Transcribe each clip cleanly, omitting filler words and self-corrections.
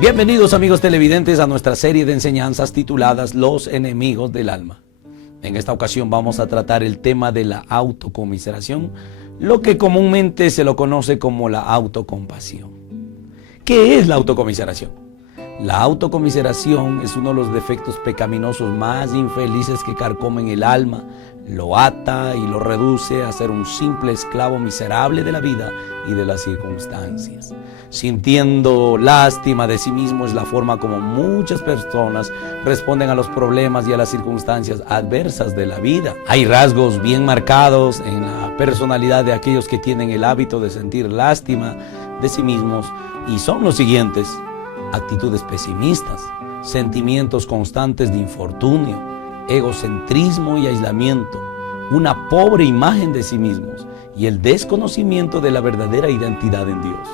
Bienvenidos amigos televidentes a nuestra serie de enseñanzas tituladas Los enemigos del alma. En esta ocasión vamos a tratar el tema de la autocomiseración, lo que comúnmente se lo conoce como la autocompasión. ¿Qué es la autocomiseración? La autocomiseración es uno de los defectos pecaminosos más infelices que carcomen el alma, lo ata y lo reduce a ser un simple esclavo miserable de la vida y de las circunstancias. Sintiendo lástima de sí mismo es la forma como muchas personas responden a los problemas y a las circunstancias adversas de la vida. Hay rasgos bien marcados en la personalidad de aquellos que tienen el hábito de sentir lástima de sí mismos y son los siguientes: actitudes pesimistas, sentimientos constantes de infortunio, egocentrismo y aislamiento, una pobre imagen de sí mismos y el desconocimiento de la verdadera identidad en Dios.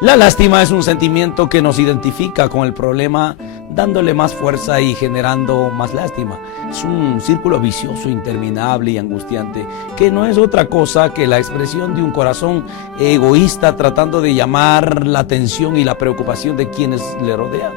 La lástima es un sentimiento que nos identifica con el problema, dándole más fuerza y generando más lástima. Es un círculo vicioso, interminable y angustiante, que no es otra cosa que la expresión de un corazón egoísta tratando de llamar la atención y la preocupación de quienes le rodean.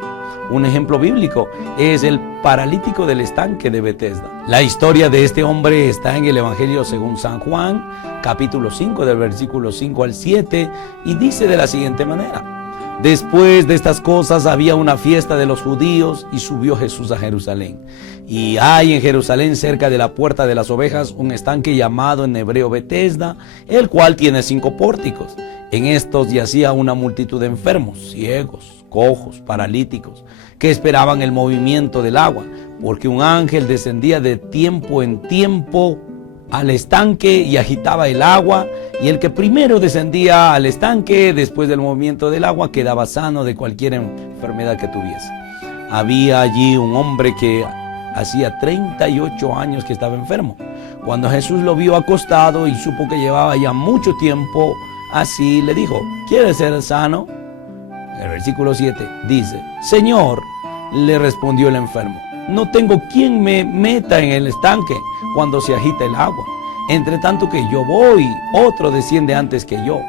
Un ejemplo bíblico es el paralítico del estanque de Betesda. La historia de este hombre está en el Evangelio según San Juan, capítulo 5, del versículo 5 al 7, y dice de la siguiente manera: después de estas cosas había una fiesta de los judíos y subió Jesús a Jerusalén. Y hay en Jerusalén, cerca de la puerta de las ovejas, un estanque llamado en hebreo Betesda, el cual tiene 5 pórticos. En estos yacía una multitud de enfermos, ciegos, cojos, paralíticos, que esperaban el movimiento del agua, porque un ángel descendía de tiempo en tiempo al estanque y agitaba el agua, y el que primero descendía al estanque después del movimiento del agua quedaba sano de cualquier enfermedad que tuviese. Había allí un hombre que hacía 38 años que estaba enfermo. Cuando Jesús lo vio acostado y supo que llevaba ya mucho tiempo así, le dijo: ¿quieres ser sano? El versículo 7 dice: Señor, le respondió el enfermo, no tengo quien me meta en el estanque cuando se agita el agua. Entre tanto que yo voy, otro desciende antes que yo.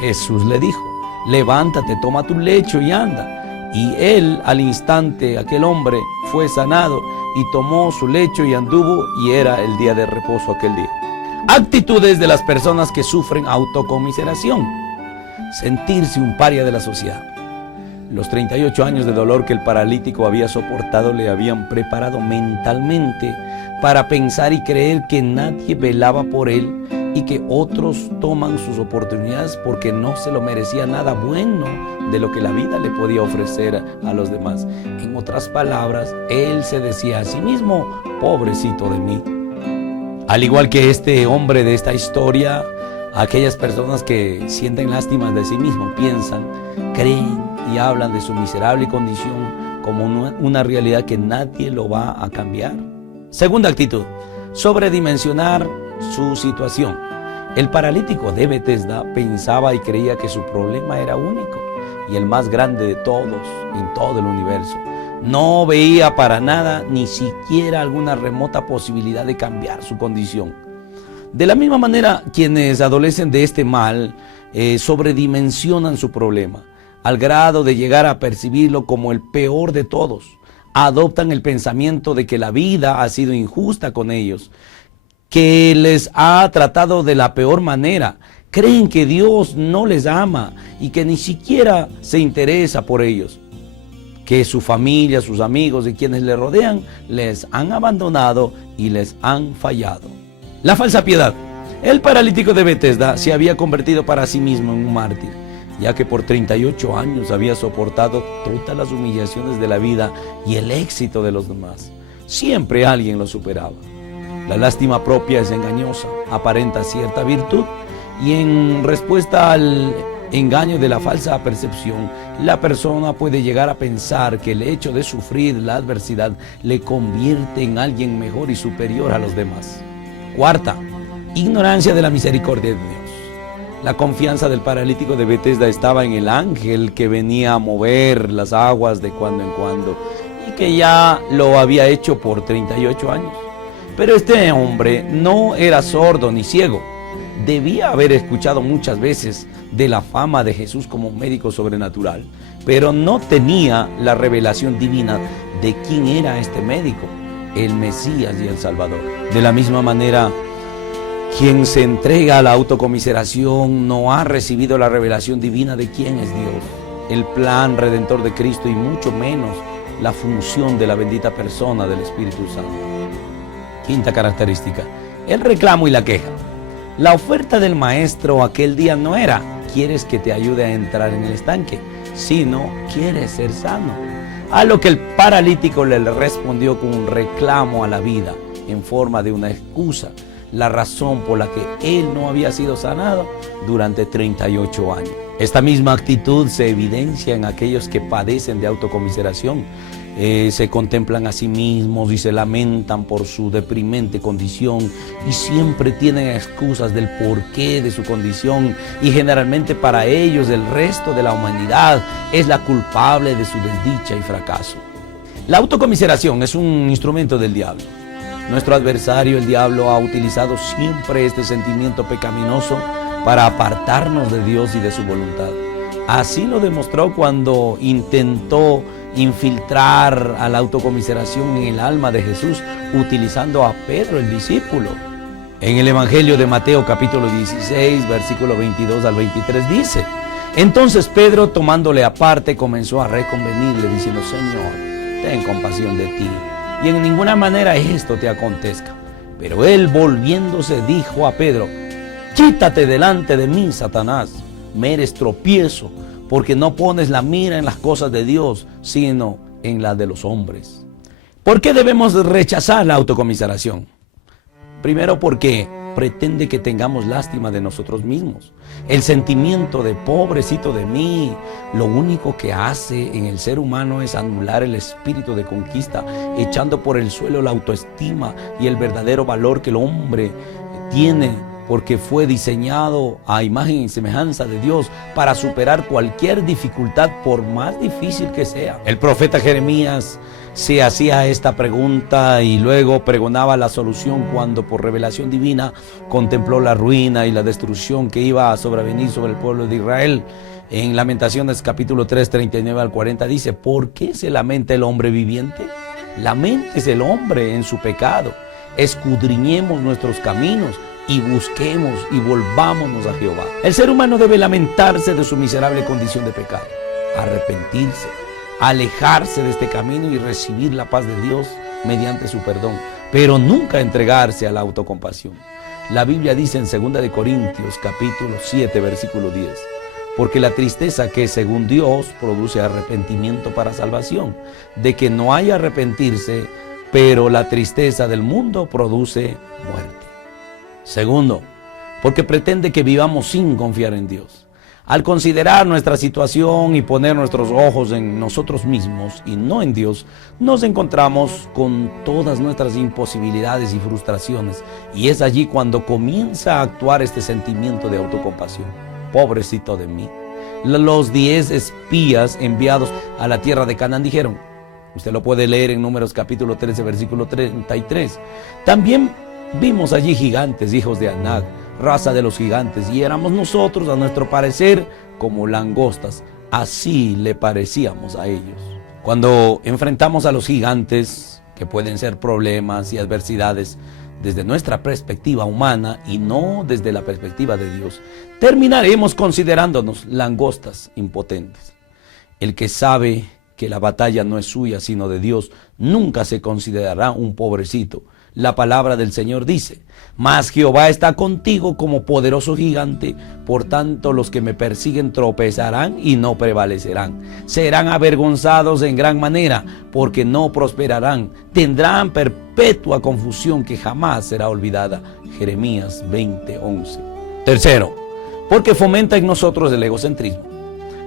Jesús le dijo: levántate, toma tu lecho y anda. Y él, al instante, aquel hombre fue sanado y tomó su lecho y anduvo, y era el día de reposo aquel día. Actitudes de las personas que sufren autocomiseración: sentirse un paria de la sociedad. Los 38 años de dolor que el paralítico había soportado le habían preparado mentalmente para pensar y creer que nadie velaba por él y que otros toman sus oportunidades porque no se lo merecía nada bueno de lo que la vida le podía ofrecer a los demás. En otras palabras, él se decía a sí mismo: pobrecito de mí. Al igual que este hombre de esta historia, aquellas personas que sienten lástima de sí mismos piensan, creen y hablan de su miserable condición como una realidad que nadie lo va a cambiar. Segunda actitud: sobredimensionar su situación. El paralítico de Betesda pensaba y creía que su problema era único y el más grande de todos en todo el universo. No veía para nada ni siquiera alguna remota posibilidad de cambiar su condición. De la misma manera, quienes adolecen de este mal sobredimensionan su problema, al grado de llegar a percibirlo como el peor de todos. Adoptan el pensamiento de que la vida ha sido injusta con ellos, que les ha tratado de la peor manera. Creen que Dios no les ama y que ni siquiera se interesa por ellos, que su familia, sus amigos y quienes le rodean les han abandonado y les han fallado. La falsa piedad. El paralítico de Betesda se había convertido para sí mismo en un mártir, ya que por 38 años había soportado todas las humillaciones de la vida y el éxito de los demás. Siempre alguien lo superaba. La lástima propia es engañosa, aparenta cierta virtud, y en respuesta al engaño de la falsa percepción, la persona puede llegar a pensar que el hecho de sufrir la adversidad le convierte en alguien mejor y superior a los demás. Cuarta, ignorancia de la misericordia de Dios. La confianza del paralítico de Betesda estaba en el ángel que venía a mover las aguas de cuando en cuando y que ya lo había hecho por 38 años. Pero este hombre no era sordo ni ciego. Debía haber escuchado muchas veces de la fama de Jesús como un médico sobrenatural, pero no tenía la revelación divina de quién era este médico, el Mesías y el Salvador. De la misma manera, quien se entrega a la autocomiseración no ha recibido la revelación divina de quién es Dios, el plan redentor de Cristo y mucho menos la función de la bendita persona del Espíritu Santo. Quinta característica, el reclamo y la queja. La oferta del maestro aquel día no era: ¿quieres que te ayude a entrar en el estanque?, sino: ¿quieres ser sano? A lo que el paralítico le respondió con un reclamo a la vida en forma de una excusa, la razón por la que él no había sido sanado durante 38 años. Esta misma actitud se evidencia en aquellos que padecen de autocomiseración. Se contemplan a sí mismos y se lamentan por su deprimente condición y siempre tienen excusas del porqué de su condición, y generalmente para ellos el resto de la humanidad es la culpable de su desdicha y fracaso. La autocomiseración es un instrumento del diablo. Nuestro adversario, el diablo, ha utilizado siempre este sentimiento pecaminoso para apartarnos de Dios y de su voluntad. Así lo demostró cuando intentó infiltrar a la autocomiseración en el alma de Jesús, utilizando a Pedro, el discípulo. En el Evangelio de Mateo capítulo 16, versículo 22 al 23 dice: entonces Pedro, tomándole aparte, comenzó a reconvenirle, diciendo: Señor, ten compasión de ti, y en ninguna manera esto te acontezca. Pero él, volviéndose, dijo a Pedro: quítate delante de mí, Satanás, me eres tropiezo, porque no pones la mira en las cosas de Dios, sino en las de los hombres. ¿Por qué debemos rechazar la autocomiseración? Primero, porque pretende que tengamos lástima de nosotros mismos. El sentimiento de pobrecito de mí, lo único que hace en el ser humano es anular el espíritu de conquista, echando por el suelo la autoestima y el verdadero valor que el hombre tiene, porque fue diseñado a imagen y semejanza de Dios para superar cualquier dificultad, por más difícil que sea. El profeta Jeremías se hacía esta pregunta y luego pregonaba la solución cuando, por revelación divina, contempló la ruina y la destrucción que iba a sobrevenir sobre el pueblo de Israel. En Lamentaciones capítulo 3, 39 al 40 dice: ¿por qué se lamenta el hombre viviente? Laméntese el hombre en su pecado. Escudriñemos nuestros caminos y busquemos y volvámonos a Jehová. El ser humano debe lamentarse de su miserable condición de pecado, arrepentirse, alejarse de este camino y recibir la paz de Dios mediante su perdón, pero nunca entregarse a la autocompasión. La Biblia dice en 2 de Corintios capítulo 7 versículo 10: porque la tristeza que según Dios produce arrepentimiento para salvación, de que no hay arrepentirse, pero la tristeza del mundo produce muerte. Segundo, porque pretende que vivamos sin confiar en Dios. Al considerar nuestra situación y poner nuestros ojos en nosotros mismos y no en Dios, nos encontramos con todas nuestras imposibilidades y frustraciones, y es allí cuando comienza a actuar este sentimiento de autocompasión. Pobrecito de mí. Los 10 espías enviados a la tierra de Canaán dijeron, usted lo puede leer en Números capítulo 13 versículo 33, también vimos allí gigantes, hijos de Anac, raza de los gigantes, y éramos nosotros, a nuestro parecer, como langostas. Así le parecíamos a ellos. Cuando enfrentamos a los gigantes, que pueden ser problemas y adversidades desde nuestra perspectiva humana y no desde la perspectiva de Dios, terminaremos considerándonos langostas impotentes. El que sabe que la batalla no es suya sino de Dios, nunca se considerará un pobrecito. La palabra del Señor dice, mas Jehová está contigo como poderoso gigante, por tanto los que me persiguen tropezarán y no prevalecerán. Serán avergonzados en gran manera, porque no prosperarán. Tendrán perpetua confusión que jamás será olvidada. Jeremías 20:11. Tercero, porque fomenta en nosotros el egocentrismo.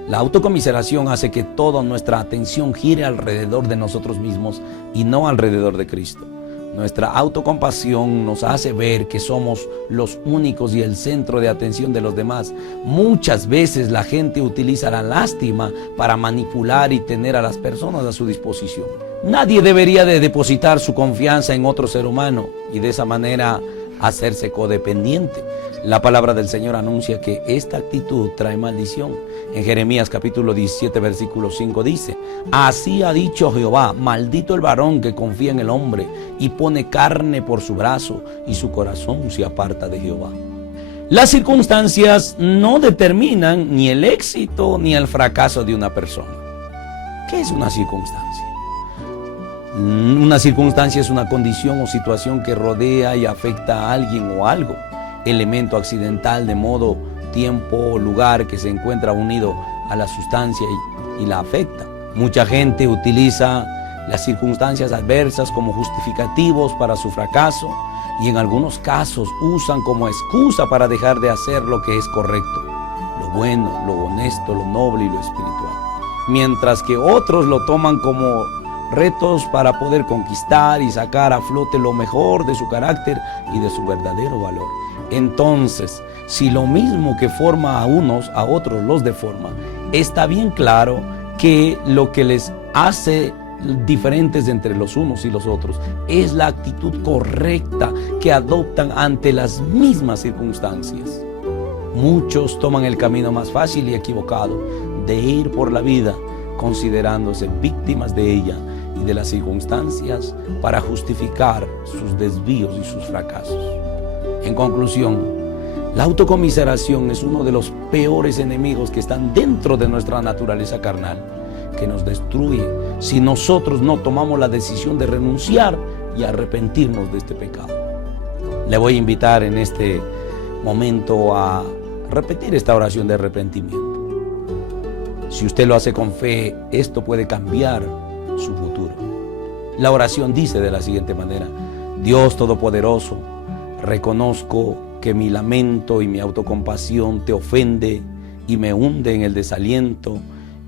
La autocomiseración hace que toda nuestra atención gire alrededor de nosotros mismos y no alrededor de Cristo. Nuestra autocompasión nos hace ver que somos los únicos y el centro de atención de los demás. Muchas veces la gente utiliza la lástima para manipular y tener a las personas a su disposición. Nadie debería de depositar su confianza en otro ser humano y de esa manera hacerse codependiente. La palabra del Señor anuncia que esta actitud trae maldición. En Jeremías capítulo 17 versículo 5 dice: así ha dicho Jehová, maldito el varón que confía en el hombre y pone carne por su brazo y su corazón se aparta de Jehová. Las circunstancias no determinan ni el éxito ni el fracaso de una persona. ¿Qué es una circunstancia? Una circunstancia es una condición o situación que rodea y afecta a alguien o algo, elemento accidental de modo, tiempo o lugar que se encuentra unido a la sustancia y la afecta. Mucha gente utiliza las circunstancias adversas como justificativos para su fracaso y en algunos casos usan como excusa para dejar de hacer lo que es correcto, lo bueno, lo honesto, lo noble y lo espiritual. Mientras que otros lo toman como retos para poder conquistar y sacar a flote lo mejor de su carácter y de su verdadero valor. Entonces, si lo mismo que forma a unos, a otros los deforma, está bien claro que lo que les hace diferentes entre los unos y los otros es la actitud correcta que adoptan ante las mismas circunstancias. Muchos toman el camino más fácil y equivocado de ir por la vida considerándose víctimas de ella y de las circunstancias para justificar sus desvíos y sus fracasos. En conclusión, la autocomiseración es uno de los peores enemigos que están dentro de nuestra naturaleza carnal, que nos destruye si nosotros no tomamos la decisión de renunciar y arrepentirnos de este pecado. Le voy a invitar en este momento a repetir esta oración de arrepentimiento. Si usted lo hace con fe, esto puede cambiar su futuro. La oración dice de la siguiente manera: Dios Todopoderoso, reconozco que mi lamento y mi autocompasión te ofende y me hunde en el desaliento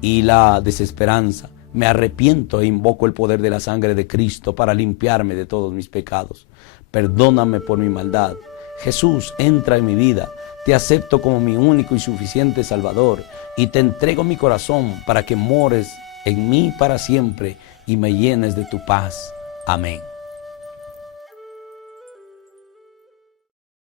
y la desesperanza. Me arrepiento e invoco el poder de la sangre de Cristo para limpiarme de todos mis pecados. Perdóname por mi maldad. Jesús, entra en mi vida. Te acepto como mi único y suficiente Salvador y te entrego mi corazón para que mores en mí para siempre y me llenes de tu paz. Amén.